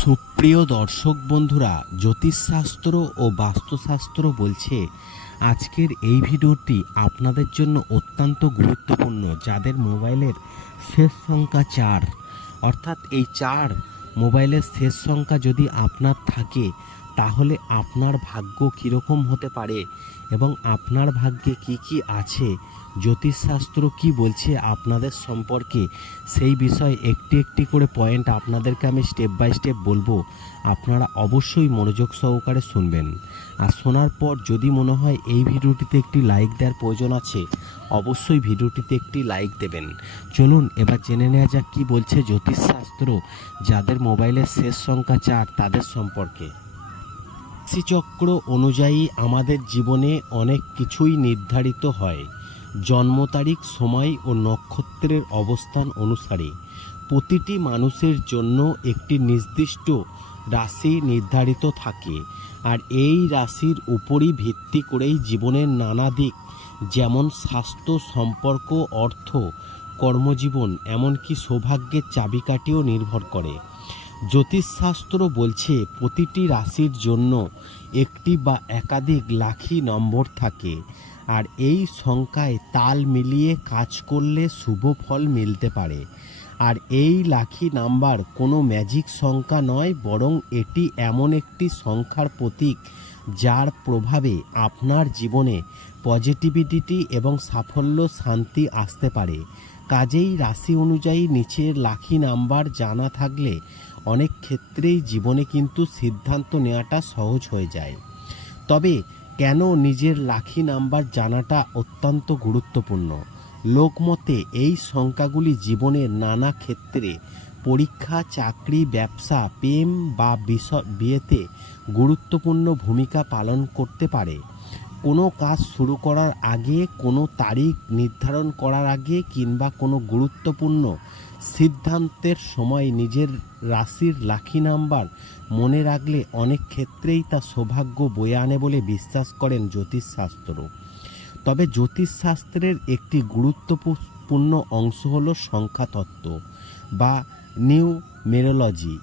সুপ্রিয় দর্শক বন্ধুরা, জ্যোতিষশাস্ত্র ও বাস্তুশাস্ত্র বলছে, আজকের এই ভিডিওটি আপনাদের জন্য অত্যন্ত গুরুত্বপূর্ণ, যাদের মোবাইলের শেষ সংখ্যা চার। অর্থাৎ এই চার মোবাইলের শেষ সংখ্যা যদি আপনার থাকে তাহলে আপনার ভাগ্য কীরকম হতে পারে এবং আপনার ভাগ্যে কি কি আছে? জ্যোতিষশাস্ত্র কি বলছে আপনাদের সম্পর্কে? সেই বিষয়ে একটি একটি করে পয়েন্ট আপনাদেরকে আমি স্টেপ বাই স্টেপ বলব। আপনারা অবশ্যই মনোযোগ সহকারে শুনবেন। আর শোনার পর যদি মনে হয় এই ভিডিওটিতে একটি লাইক দেওয়ার প্রয়োজন আছে, অবশ্যই ভিডিওটিতে একটি লাইক দেবেন। চলুন এবার জেনে নেওয়া যাক কী বলছে জ্যোতিষশাস্ত্র যাদের মোবাইলের শেষ সংখ্যা চার তাদের সম্পর্কে। রাশিচক্র অনুযায়ী আমাদের জীবনে অনেক কিছুই নির্ধারিত হয়। জন্ম তারিখ, সময় ও নক্ষত্রের অবস্থান অনুসারে প্রতিটি মানুষের জন্য একটি নির্দিষ্ট রাশি নির্ধারিত থাকে আর এই রাশির উপরই ভিত্তি করেই জীবনের নানা দিক যেমন স্বাস্থ্য, সম্পর্ক, অর্থ, কর্মজীবন, এমনকি সৌভাগ্যের চাবিকাঠিও নির্ভর করে। জ্যোতিষশাস্ত্র বলছে, প্রতিটি রাশির জন্য একটি বা একাধিক লাখি নম্বর থাকে, আর এই সংখ্যায় তাল মিলিয়ে কাজ করলে শুভ ফল মিলতে পারে। আর এই লাখি নাম্বার কোনো ম্যাজিক সংখ্যা নয়, বরং এটি এমন একটি সংখ্যার প্রতীক যার প্রভাবে আপনার জীবনে পজিটিভিটি এবং সাফল্য, শান্তি আসতে পারে। কাজেই রাশি অনুযায়ী নিচের লাখি নাম্বার জানা থাকলে অনেক ক্ষেত্রেই জীবনে কিন্তু সিদ্ধান্ত নেওয়াটা সহজ হয়ে যায়। তবে কেন নিজের লাখি নাম্বার জানাটা অত্যন্ত গুরুত্বপূর্ণ? লোকমতে এই সংখ্যাগুলি জীবনের নানা ক্ষেত্রে পরীক্ষা, চাকরি, ব্যবসা, প্রেম বা বিয়েতে গুরুত্বপূর্ণ ভূমিকা পালন করতে পারে। কোনো কাজ শুরু করার আগে, কোনো তারিখ নির্ধারণ করার আগে কিংবা কোনো গুরুত্বপূর্ণ সিদ্ধান্তের সময় নিজের রাশির লাখি নাম্বার মনে রাখলে অনেক ক্ষেত্রেই তা সৌভাগ্য বয়ে আনে বলে বিশ্বাস করেন জ্যোতিষশাস্ত্র। তবে জ্যোতিষশাস্ত্রের একটি গুরুত্বপূর্ণ অংশ হল সংখ্যাতত্ত্ব বা নিউ মেরোলজি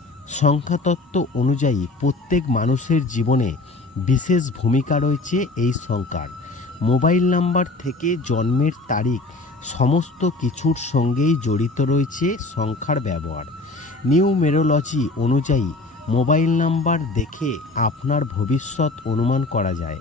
সংখ্যাতত্ত্ব অনুযায়ী প্রত্যেক মানুষের জীবনে বিশেষ ভূমিকা রয়েছে এই সংখ্যার মোবাইল নাম্বার থেকে জন্মের তারিখ, সমস্ত কিছুর সঙ্গেই জড়িত রয়েছে সংখ্যার ব্যবহার। নিউমেরোলজি অনুযায়ী মোবাইল নাম্বার দেখে আপনার ভবিষ্যৎ অনুমান করা যায়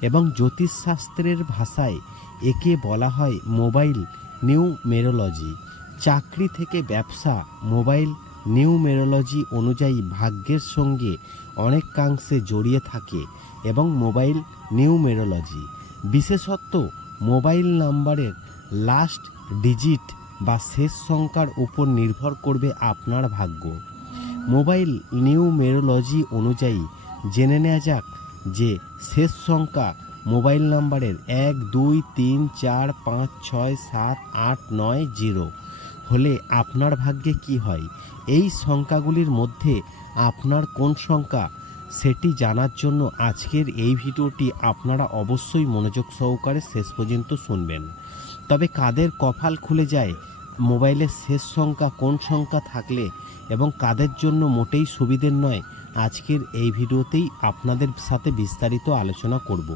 এবং জ্যোতিষশাস্ত্রের ভাষায় একে বলা হয় মোবাইল নিউমেরোলজি। চাকরি থেকে ব্যবসা মোবাইল নিউমেরোলজি অনুযায়ী ভাগ্যের সঙ্গে অনেকাংশে জড়িয়ে থাকে এবং মোবাইল নিউমেরোলজি, বিশেষত মোবাইল নাম্বারের লাস্ট ডিজিট বা শেষ সংখ্যার উপর নির্ভর করবে আপনার ভাগ্য। মোবাইল নিউমেরোলজি অনুযায়ী জেনে নেওয়া যাক যে শেষ সংখ্যা মোবাইল নাম্বারের এক, দুই, তিন, চার, পাঁচ, ছয়, সাত, আট, নয়, জিরো। হলে আপনার ভাগ্যে কি হয়? এই সংখ্যাগুলির মধ্যে আপনার কোন সংখ্যা সেটি জানার জন্য আজকের এই ভিডিওটি আপনারা অবশ্যই মনোযোগ সহকারে শেষ পর্যন্ত শুনবেন। তবে কাদের কপাল খুলে যায়? মোবাইলের শেষ সংখ্যা কোন সংখ্যা থাকলে এবং কাদের জন্য মোটেই সুবিধের নয়, আজকের এই ভিডিওতেই আপনাদের সাথে বিস্তারিত আলোচনা করব।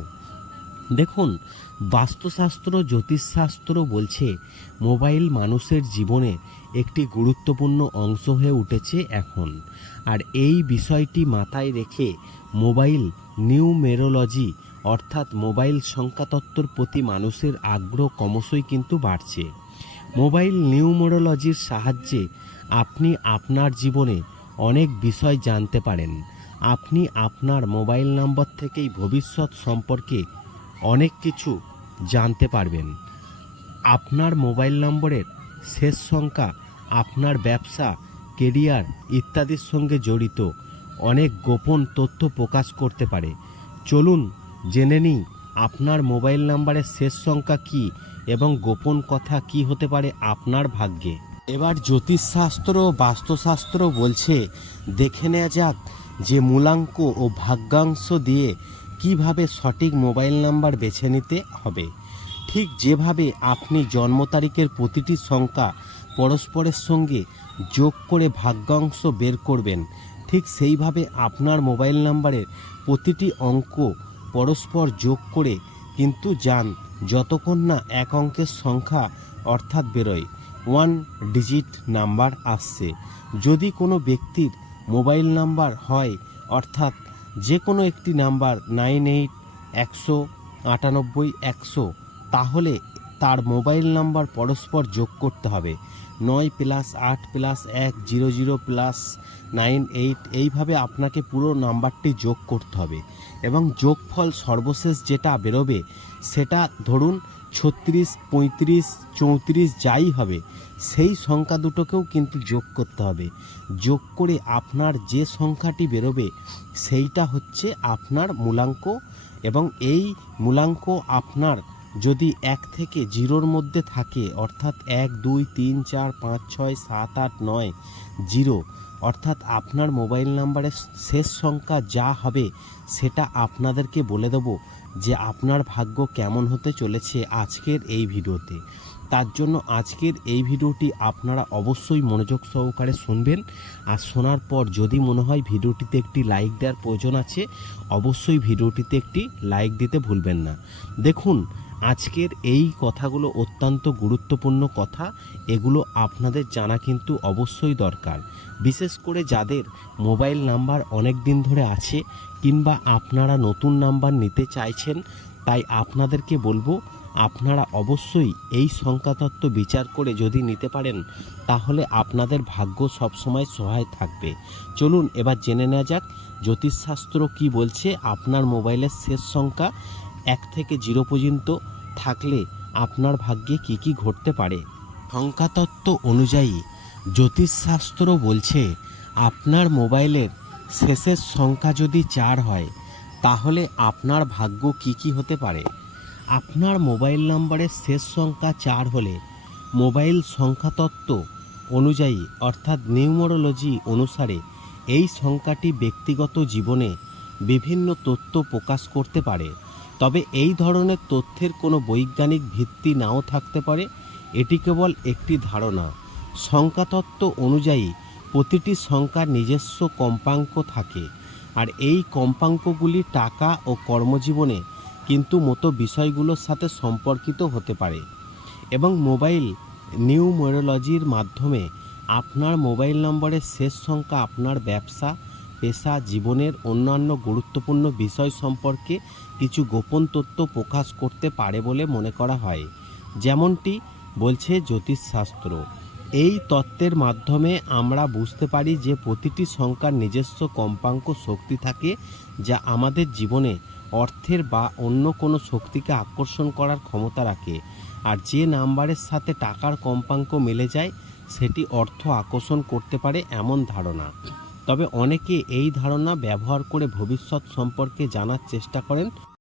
দেখুন, বাস্তুশাস্ত্র, জ্যোতিষশাস্ত্র বলছে মোবাইল মানুষের জীবনে একটি গুরুত্বপূর্ণ অংশ হয়ে উঠেছে এখন। আর এই বিষয়টি মাথায় রেখে মোবাইল নিউমেরোলজি, অর্থাৎ মোবাইল সংখ্যাতত্ত্বর প্রতি মানুষের আগ্রহ ক্রমশই কিন্তু বাড়ছে। মোবাইল নিউমেরোলজির সাহায্যে আপনি আপনার জীবনে অনেক বিষয় জানতে পারেন। আপনি আপনার মোবাইল নাম্বার থেকেই ভবিষ্যৎ সম্পর্কে অনেক কিছু জানতে পারবেন। আপনার মোবাইল নম্বরের শেষ সংখ্যা, আপনার ব্যবসা, কেরিয়ার ইত্যাদির সঙ্গে জড়িত। অনেক গোপন তথ্য প্রকাশ করতে পারে। চলুন জেনে নিই আপনার মোবাইল নাম্বারের শেষ সংখ্যা কি এবং গোপন কথা কি হতে পারে আপনার ভাগ্যে। এবার জ্যোতিষশাস্ত্র ও বাস্তুশাস্ত্র বলছে, দেখে নেওয়া যাক যে মূলাঙ্ক ও ভাগ্যাংশ দিয়ে কীভাবে সঠিক মোবাইল নাম্বার বেছে নিতে হবে? ঠিক যেভাবে আপনি জন্ম তারিখের প্রতিটি সংখ্যা পরস্পরের সঙ্গে যোগ করে ভাগ্যাংশ বের করবেন, ঠিক সেইভাবে আপনার মোবাইল নাম্বারের প্রতিটি অঙ্ক পরস্পর যোগ করে কিন্তু যান যতক্ষণ না এক অঙ্কের সংখ্যা অর্থাৎ বেরোয়। ওয়ান ডিজিট নাম্বার আসছে। যদি কোনো ব্যক্তির মোবাইল নাম্বার হয় অর্থাৎ যে কোনো একটি নাম্বার নাইন এইট একশো আটানব্বই একশো, তাহলে তার মোবাইল নাম্বার পরস্পর যোগ করতে হবে। নয় প্লাস আট প্লাস এক zero zero plus nine eight, এইভাবে আপনাকে পুরো নাম্বারটি যোগ করতে হবে। এবং যোগফল সর্বশেষ যেটা বেরোবে, সেটা ধরুন ছত্রিশ, পঁয়ত্রিশ, চৌত্রিশ যাই হবে, সেই সংখ্যা দুটোকেও কিন্তু যোগ করতে হবে। যোগ করে আপনার যে সংখ্যাটি বেরোবে, সেইটা হচ্ছে আপনার মূলাঙ্ক এবং এই মূলাঙ্ক আপনার যদি এক থেকে জিরোর মধ্যে থাকে, অর্থাৎ এক, দুই, তিন, চার, পাঁচ, ছয়, সাত, আট, নয়, জিরো অর্থাৎ আপনার মোবাইল নাম্বারের শেষ সংখ্যা যা হবে সেটা আপনাদেরকে বলে দেবো যে আপনার ভাগ্য কেমন হতে চলেছে আজকের এই ভিডিওতে। তার জন্য আজকের এই ভিডিওটি আপনারা অবশ্যই মনোযোগ সহকারে শুনবেন। আর শোনার পর যদি মনে হয় ভিডিওটিতে একটি লাইক দেওয়ার প্রয়োজন আছে, অবশ্যই ভিডিওটিতে একটি লাইক দিতে ভুলবেন না। দেখুন, আজকের এই কথাগুলো অত্যন্ত গুরুত্বপূর্ণ কথা। এগুলো আপনাদের জানা কিন্তু অবশ্যই দরকার। বিশেষ করে যাদের মোবাইল নাম্বার অনেক দিন ধরে আছে কিংবা আপনারা নতুন নাম্বার নিতে চাইছেন, তাই আপনাদেরকে বলব আপনারা অবশ্যই এই সংখ্যাতত্ত্ব বিচার করে যদি নিতে পারেন, তাহলে আপনাদের ভাগ্য সবসময় সহায় থাকবে। চলুন এবার জেনে নেওয়া যাক জ্যোতিষশাস্ত্র কি বলছে। আপনার মোবাইলের শেষ সংখ্যা এক থেকে জিরো পর্যন্ত থাকলে আপনার ভাগ্যে কি কি ঘটতে পারে? সংখ্যাতত্ত্ব অনুযায়ী জ্যোতিষশাস্ত্র বলছে, আপনার মোবাইলের শেষের সংখ্যা যদি চার হয়, তাহলে আপনার ভাগ্য কি কি হতে পারে? আপনার মোবাইল নাম্বারের শেষ সংখ্যা চার হলে মোবাইল সংখ্যাতত্ত্ব অনুযায়ী, অর্থাৎ নিউমোরোলজি অনুসারে, এই সংখ্যাটি ব্যক্তিগত জীবনে বিভিন্ন তথ্য প্রকাশ করতে পারে। তবে এই ধরনের তথ্যের কোনো বৈজ্ঞানিক ভিত্তি নাও থাকতে পারে। এটি কেবল একটি ধারণা। সংখ্যাতত্ত্ব অনুযায়ী প্রতিটি সংখ্যার নিজস্ব কম্পাঙ্ক থাকে। আর এই কম্পাঙ্কগুলি টাকা ও কর্মজীবনে কিন্তু মতো বিষয়গুলোর সাথে সম্পর্কিত হতে পারে। এবং মোবাইল নিউমেরোলজির মাধ্যমে আপনার মোবাইল নম্বরের শেষ সংখ্যা আপনার ব্যবসা, পেশা, জীবনের অন্যান্য গুরুত্বপূর্ণ বিষয় সম্পর্কে কিছু গোপন তথ্য প্রকাশ করতে পারে বলে মনে করা হয়। যেমনটি বলছে জ্যোতিষশাস্ত্র। এই তত্ত্বের মাধ্যমে আমরা বুঝতে পারি যে প্রতিটি সংখ্যার নিজস্ব কম্পাঙ্ক শক্তি থাকে যা আমাদের জীবনে অর্থের বা অন্য কোনো শক্তিকে আকর্ষণ করার ক্ষমতা রাখে। আর যে নাম্বারের সাথে টাকার কম্পাঙ্ক মিলে যায়, সেটি অর্থ আকর্ষণ করতে পারে এমন ধারণা। তবে অনেকে এই ধারণা ব্যবহার করে ভবিষ্যৎ সম্পর্কে জানার চেষ্টা করেন।